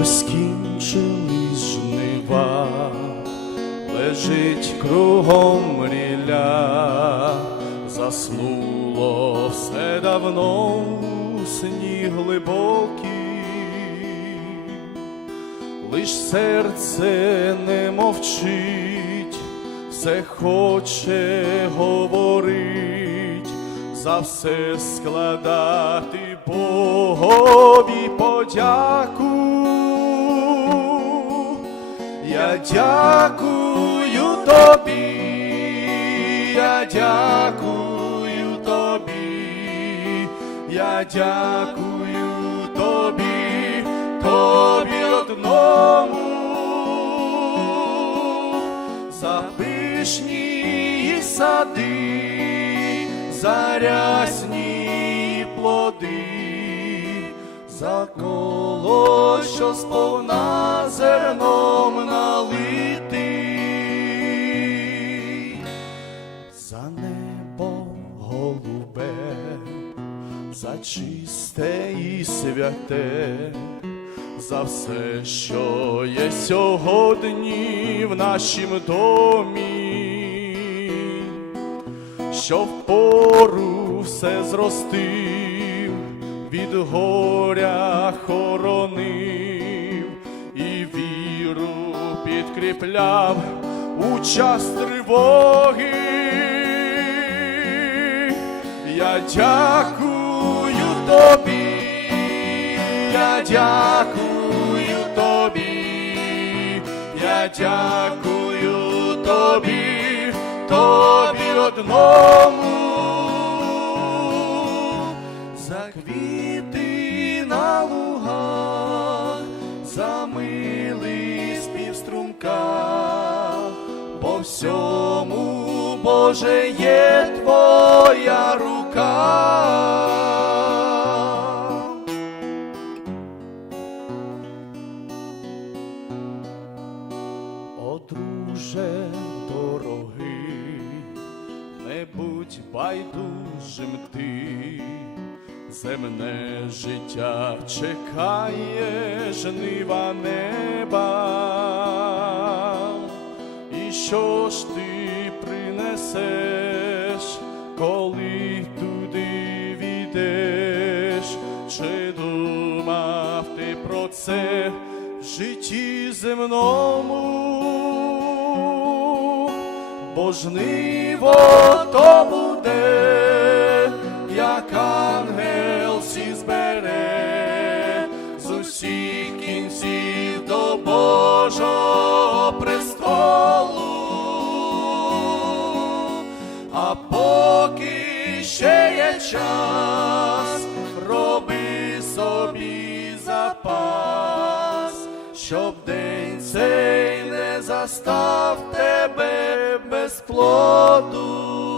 Ось кінчились жнива, лежить кругом ріля, заснуло все давно у сні глибокий, лиш серце не мовчить, все хоче говорить, за все складати Богові подяку. Дякую тобі, я дякую тобі, я дякую тобі, тобі одному за пишні сади, за рясні плоди, за коло, що сповна зерном за чисте і святе, за все, що є сьогодні в нашім домі, що в пору все зростив, від горя хоронив і віру підкріпляв у час тривоги. Я дякую дякую тобі, я дякую тобі, тобі одному. За квіти на за милий півструмка, по всьому, Боже, є твоя рука. Друже дорогий, не будь байдужим ти, земне життя чекає жнива неба, і що ж ти принесеш, коли туди війдеш, чи думав ти про це в житті земному? Бо то буде, як ангел всі збере. З усіх кінців до Божого престолу, а поки ще є час, роби собі запас, щоб день цей не застав тебе bebes plodu.